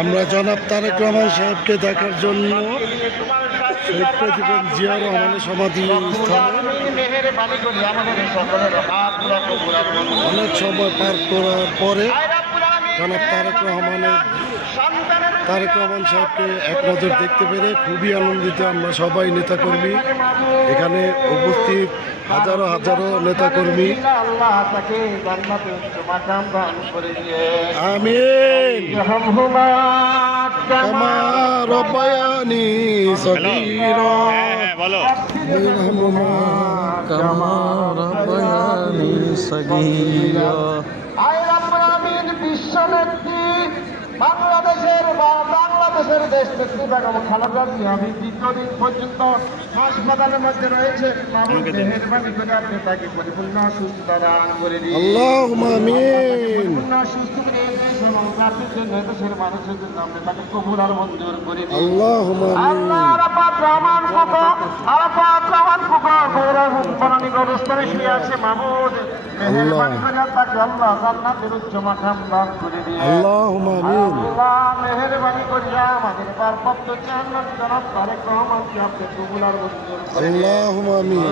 আমরা জনাব তারেক রহমান সাহেবকে দেখার জন্য শহীদ প্রেসিডেন্ট জিয়া রহমানের সমাধি স্থলে অনেক সময় পার করার পরে জনাব তারেক রহমান সাহেবকে এক নজর দেখতে পেরে খুবই আনন্দিত আমরা সবাই নেতাকর্মী, এখানে উপস্থিত হাজারো হাজারো নেতাকর্মী। আমিন। কামা রব্বায়ানি সগীরা। কামা রব্বায়ানি সগীরা। বাংলাদেশের দেশ নেত্রী বেগম খালেদা জিয়া আমি দীর্ঘদিন পর্যন্ত হাসপাতালের মধ্যে রয়েছে। মেহেরবানি করে আপনি তাকে পরিপূর্ণ সুস্থতা দান করে দিন। আল্লাহুম্মা আমিন। পরিপূর্ণ সুস্থ করে দেশ এবং জাতির জন্য দেশের মানুষের জন্য আপনি তাকে কবুল আর মঞ্জুর করে দিন। আল্লাহুম্মা আমিন। আল্লাহ আরাফাত রহমান ফুকো গৌরা হুম্পানি গরস্তরে শুয়ে আছে মাহমুদ। মেহেরবানি করে তাকে আল্লাহ জান্নাতের উচ্চ মাকাম দান করে দিন। আল্লাহুম্মা আমিন। আল্লাহ মেহেরবানি করিয়া আমাদের পারপত্র জান্নাত জনাব তারেক রহমানকে আপনি কবুল আর মঞ্জুর করে দিন। আল্লাহুম্মা আমিন।